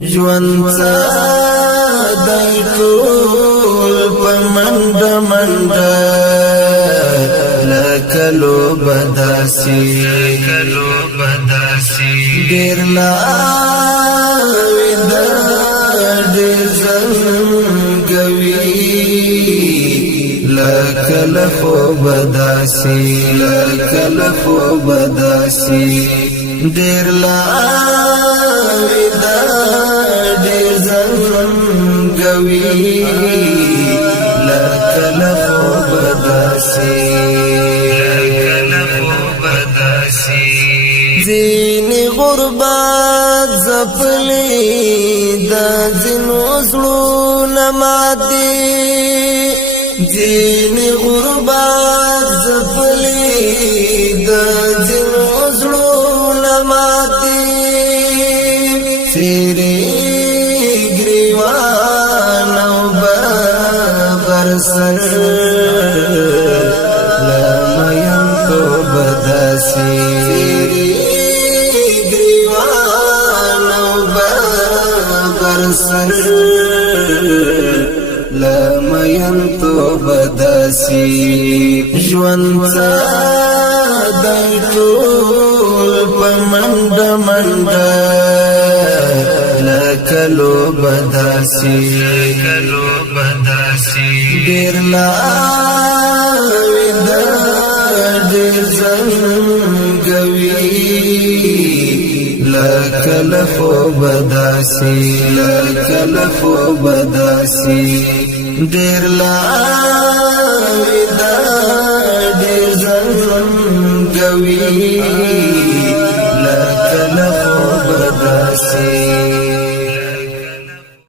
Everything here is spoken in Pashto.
ژوند دای ټول په منډه منډه لکلو بداسي ډیر لاوي ډیر زنګوي لکل خو بداسي ډیر لاوي ډیر زنګوي لکل خو بداسي زینی غربت زفلی دا زینو زلون مادی زینی غربت زفلی دا زینو زلون مادی سیری گریوان او برسر لمیم تو بداسی سر لمیم تو بداسي ژوند دای ټول په منډه منډه لکلو بداسي ډیر لاوي ډیر زنګوي لکل خو بداسي ډیر لاوي ډیر زنګوي